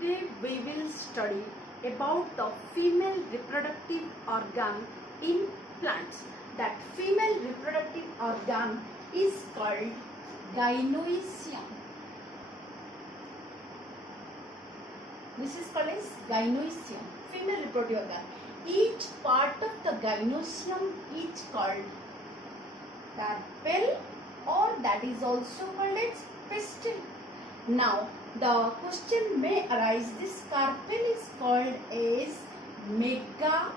Today we will study about the female reproductive organ in plants. That female reproductive organ is called gynoecium. This is called as gynoecium, female reproductive organ. Each part of the gynoecium is called carpel, or that is also called as pistil. Now the question may arise, this carpel is called as megasporophil.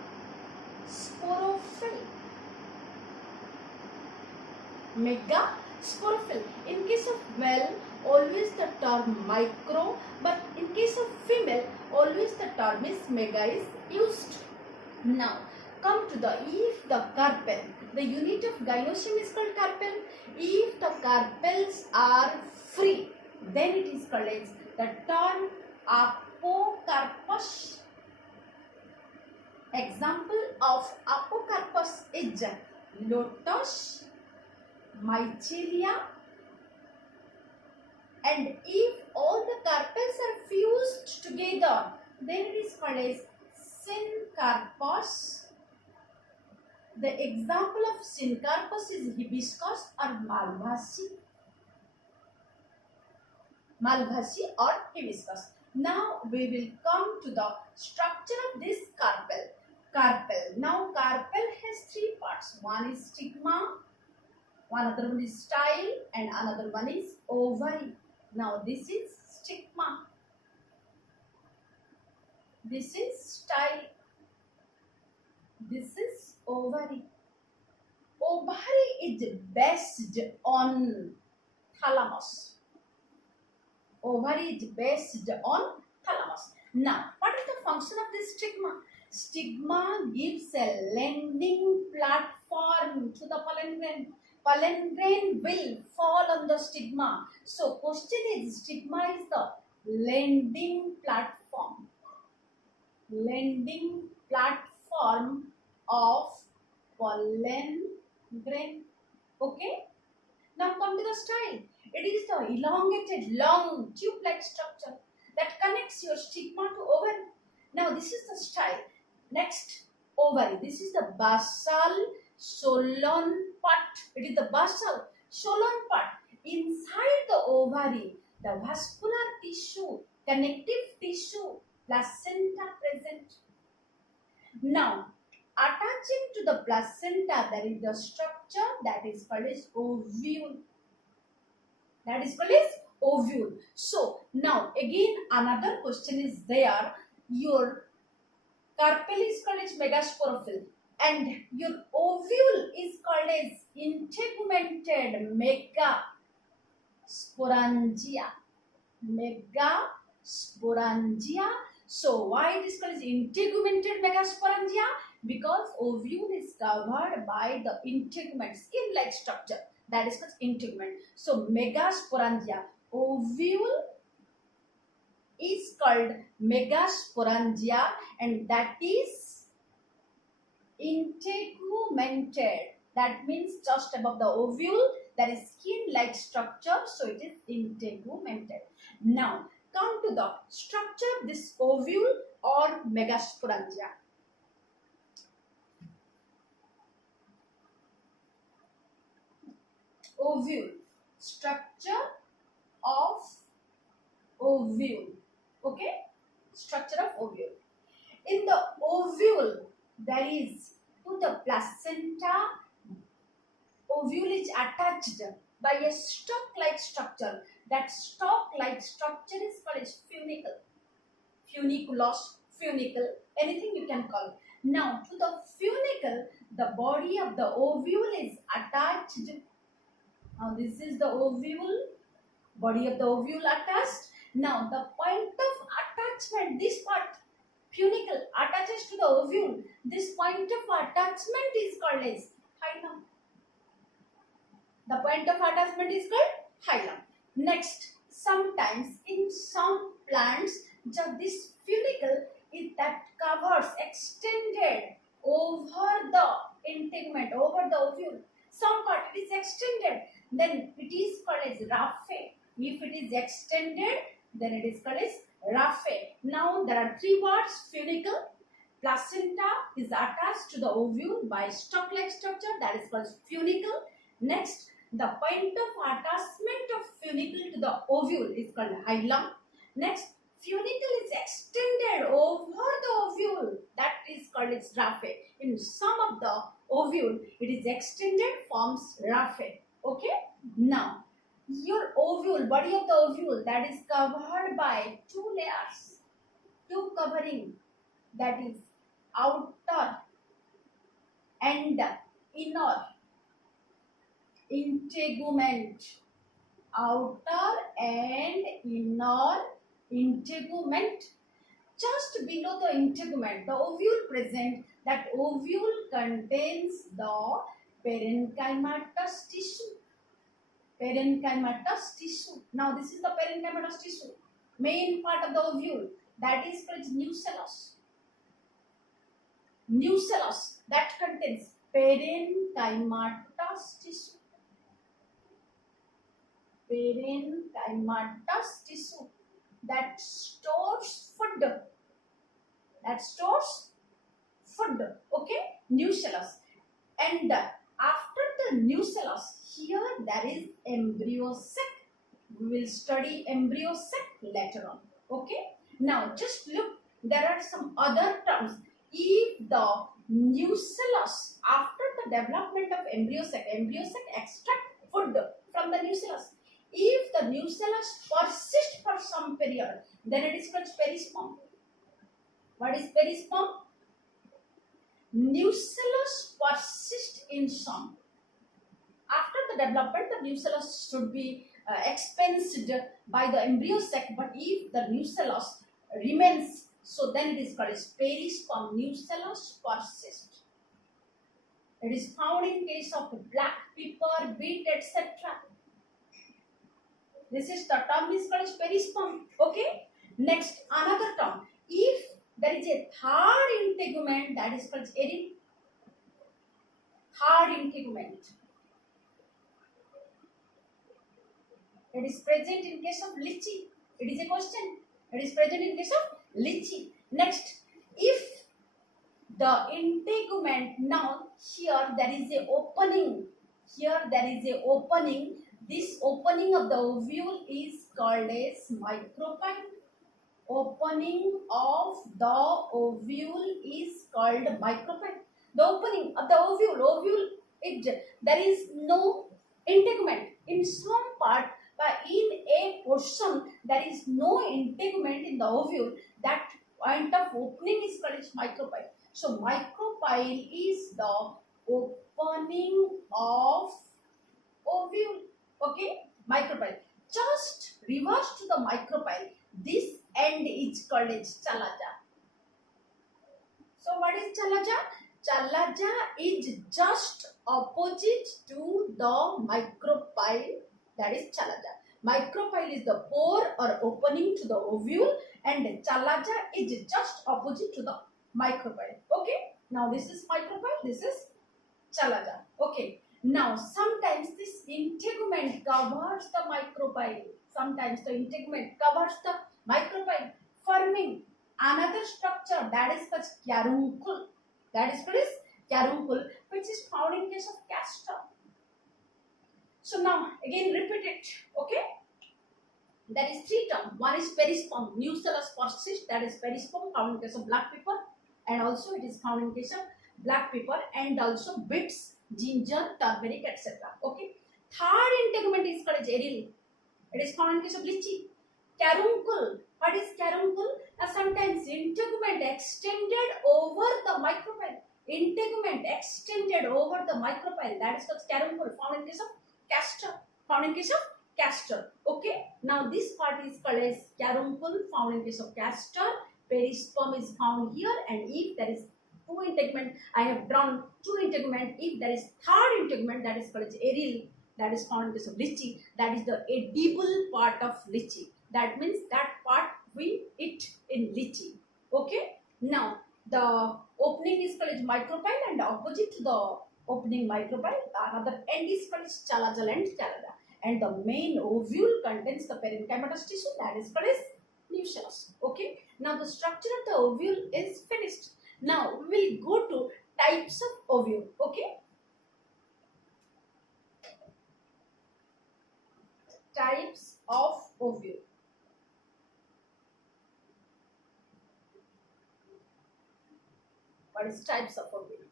Megasporophil. In case of male, always the term micro, but in case of female, always the term is mega is used. Now come to the, if the carpel, the unit of gynoecium is called carpel. If the carpels are free, then it is called as the term apocarpus. Example of apocarpus is lotus, mycelia, and if all the carpels are fused together, then it is called as syncarpus. The example of syncarpus is hibiscus or malvaceae or hibiscus. Now we will come to the structure of this carpel. Now carpel has three parts. One is stigma, another one is style, and another one is ovary. Now this is stigma. This is style. This is ovary. Ovary is based on thalamus. Ovary is based on thalamus. Now, what is the function of this stigma? Stigma gives a landing platform to the pollen grain. Pollen grain will fall on the stigma. So, question is, stigma is the landing platform. Landing platform of pollen grain. Okay. Now come to the style. It is the elongated, long, tube-like structure that connects your stigma to ovary. Now this is the style. Next, ovary. This is the basal solan part. It is the basal solan part. Inside the ovary, the vascular tissue, connective tissue, placenta present. Now, attaching to the placenta, there is the structure that is called as ovule. That is called as ovule. So, now again another question is there. Your carpel is called as megasporophil and your ovule is called as integumented megasporangia. Megasporangia. So, why it is called as integumented megasporangia? Because ovule is covered by the integument, skin-like structure. That is called integument. So, megasporangia. Ovule is called megasporangia and that is integumented. That means just above the ovule there is skin-like structure. So, it is integumented. Now, come to the structure of this ovule or megasporangia. Ovule, structure of ovule. Okay, structure of ovule. In the ovule, there is to the placenta. Ovule is attached by a stalk-like structure. That stalk-like structure is called as funicle, funiculus, funicle, anything you can call. Now, to the funicle, the body of the ovule is attached. Now, this is the ovule, body of the ovule attached. Now, the point of attachment, this part, funicle attaches to the ovule. This point of attachment is called as hilum. The point of attachment is called hilum. Next, sometimes in some plants, this funicle is that covers, extended over the integument, over the ovule. Some part it is extended, then it is called as raphe. If it is extended, then it is called as raphe. Now there are three words: funicle. Placenta is attached to the ovule by stalk-like structure, that is called funicle. Next, the point of attachment of funicle to the ovule is called hilum. Next, funicle is extended over the ovule, that is called its raphe. In some of the ovule, it is extended, forms raphe. Okay. Now, your ovule, body of the ovule, that is covered by two layers, two covering, that is outer and inner integument. Outer and inner integument. Just below the integument, the ovule present. That ovule contains the parenchymatous tissue. Parenchymatous tissue. Now this is the parenchymatous tissue. Main part of the ovule, that is called nucellus. Nucellus, that contains parenchymatous tissue. Parenchymatous tissue that stores food. That stores food. Okay, nucellus. And after the nucellus, here there is embryo sac. We will study embryo sac later on. Okay. Now just look. There are some other terms. If the nucellus, after the development of embryo sac extract food from the nucellus. If the nucellus persists for some period, then it is called perisperm. What is perisperm? Nucellus persists in some. After the development, the nucellus should be expensed by the embryo sac, but if the nucellus remains, so then it is called as perisperm. Nucellus persists. It is found in case of black pepper, beet, etc. This is the term is called as perisperm. Okay. Next, another term. If there is a third integument, that is called eril. Third integument. It is present in case of lychee. It is a question. It is present in case of lychee. Next, if the integument, now here there is a opening. Here there is a opening. This opening of the ovule is called as micropyle. Opening of the ovule is called micropyle. The opening of the ovule, there is no integument. In some part, but in a portion, there is no integument in the ovule. That point of opening is called as micropyle. So micropyle is the opening of ovule. Okay, micropyle. Just reverse to the micropyle. This end is called as chalaja. So what is chalaja? Chalaja is just opposite to the micropyle. That is chalaja. Micropyle is the pore or opening to the ovule, and chalaja is just opposite to the micropyle. Okay. Now this is micropyle. This is chalaja. Okay. Now sometimes this integument covers the micropyle. Sometimes the integument covers the micropyle, forming another structure that is called caruncle. That is called caruncle, which is found in case of castor. So now again repeat it. Okay. There is three terms. One is perisperm. Nucellus persists. That is perisperm, found in case of black pepper, and also it is found in case of black pepper and also beets, ginger, turmeric, etc. Okay. Third integument is called as eril. It is found in case of lychee. Caruncle. What is caruncle? Sometimes integument extended over the micropyle. Integument extended over the micropyle. That is called caruncle. Found in case of castor. Found in case of castor. Okay. Now this part is called as caruncle. Found in case of castor. Perisperm is found here, and if there is two integument, I have drawn two integument. If there is third integument, that is called as eril. That is found in case of lychee. That is the edible part of lychee. That means that part we eat in lychee. Okay. Now the opening is called as micropyle, and opposite to the opening micropyle, the another end is called as chalaja and chalaja. and the main ovule contains the parenchymatous tissue, that is called as nucleus. Okay. Now the structure of the ovule is finished. Now we will go to types of ovule. Okay. Types of ovule. What is types of ovule?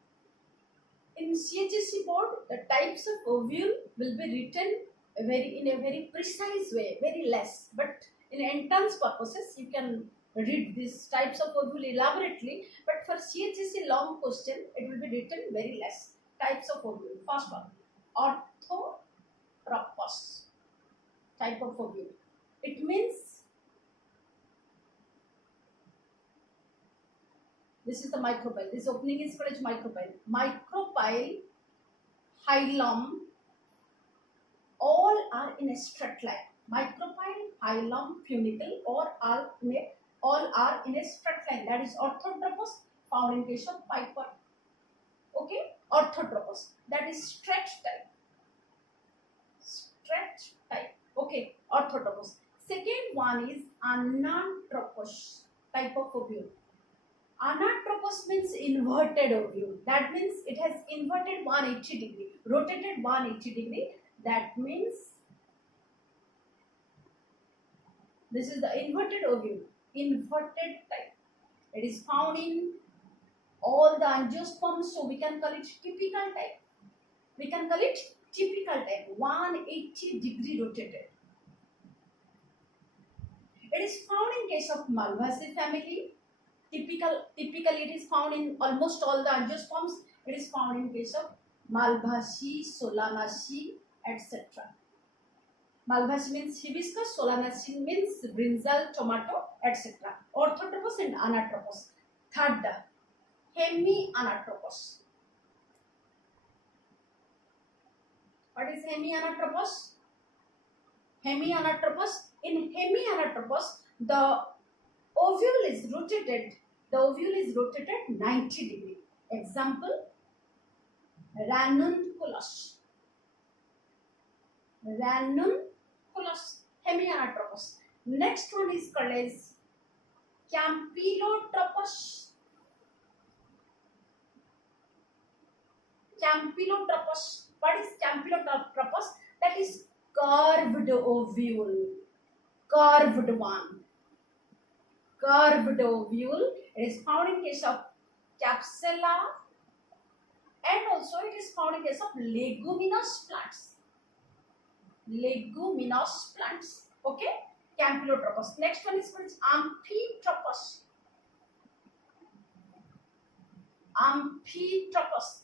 In CHSC board, the types of ovule will be written in a very precise way, very less. But in entrance purposes, you can read these types of ovule elaborately. But for CHSC long question, it will be written very less. Types of ovule. First one, orthotropous type of ovule. It means this is the micropyle. This opening is called as micropyle. Micropyle, hilum, all are in a straight line. Micropyle, hilum, funicle, all are in a straight line. That is orthotropous, found in case of piper. Okay, orthotropous. That is straight type. Straight type. Okay, orthotropous. Second one is anatropous type of ovule. Anatropous means inverted ovule. That means it has inverted 180 degree, rotated 180 degree. That means this is the inverted ovule, inverted type. It is found in all the angiosperms, so we can call it typical type. We can call it typical type, 180 degree rotated. It is found in case of Malvaceae family. Typically it is found in almost all the angiosperms. It is found in case of Malvaceae, Solanaceae, etc. Malvaceae means hibiscus, Solanaceae means brinjal, tomato, etc. Orthotropous and anatropous. Third, hemianatropous. What is hemianatropous? Hemianatropous. In hemianatropous, the ovule is rotated. The ovule is rotated 90 degree. Example, ranunculus. Ranunculus, hemianatropous. Next one is called as campylotropous. Campylotropous. What is campylotropous? That is curved ovule. Curved one. Curved ovule. It is found in case of Capsella, and also it is found in case of leguminous plants. Leguminous plants. Okay. Campylotropous. Next one is called amphitropous. Amphitropous.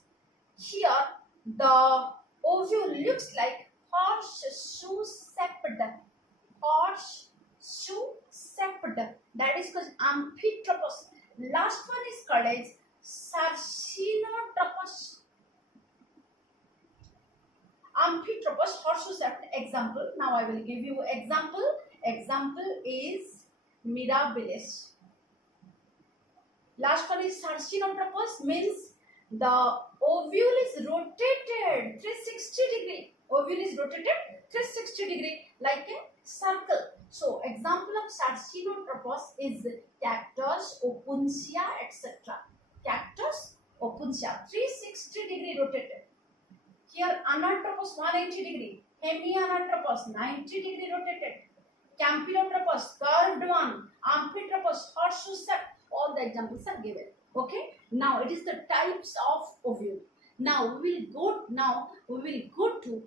Here the ovule looks like horseshoe shaped. Horseshoe shaped. That is called amphitropous. Last one is called as sarcinotropous. Amphitropous, horseshoe shaped. Example. Now I will give you example. Example is mirabilis. Last one is sarcinotropous, means the ovule is rotated 360 degree. Ovule is rotated 360 degree like a circle. So example of sarcinotropous is cactus, opuntia, etc. Cactus, opuntia, 360 degree rotated. Here anatropous 180 degree, hemianatropous 90 degree rotated, campylotropous curved one, amphitropous horseshoe shaped. All the examples are given. Okay. Now it is the types of ovule. Now we will go to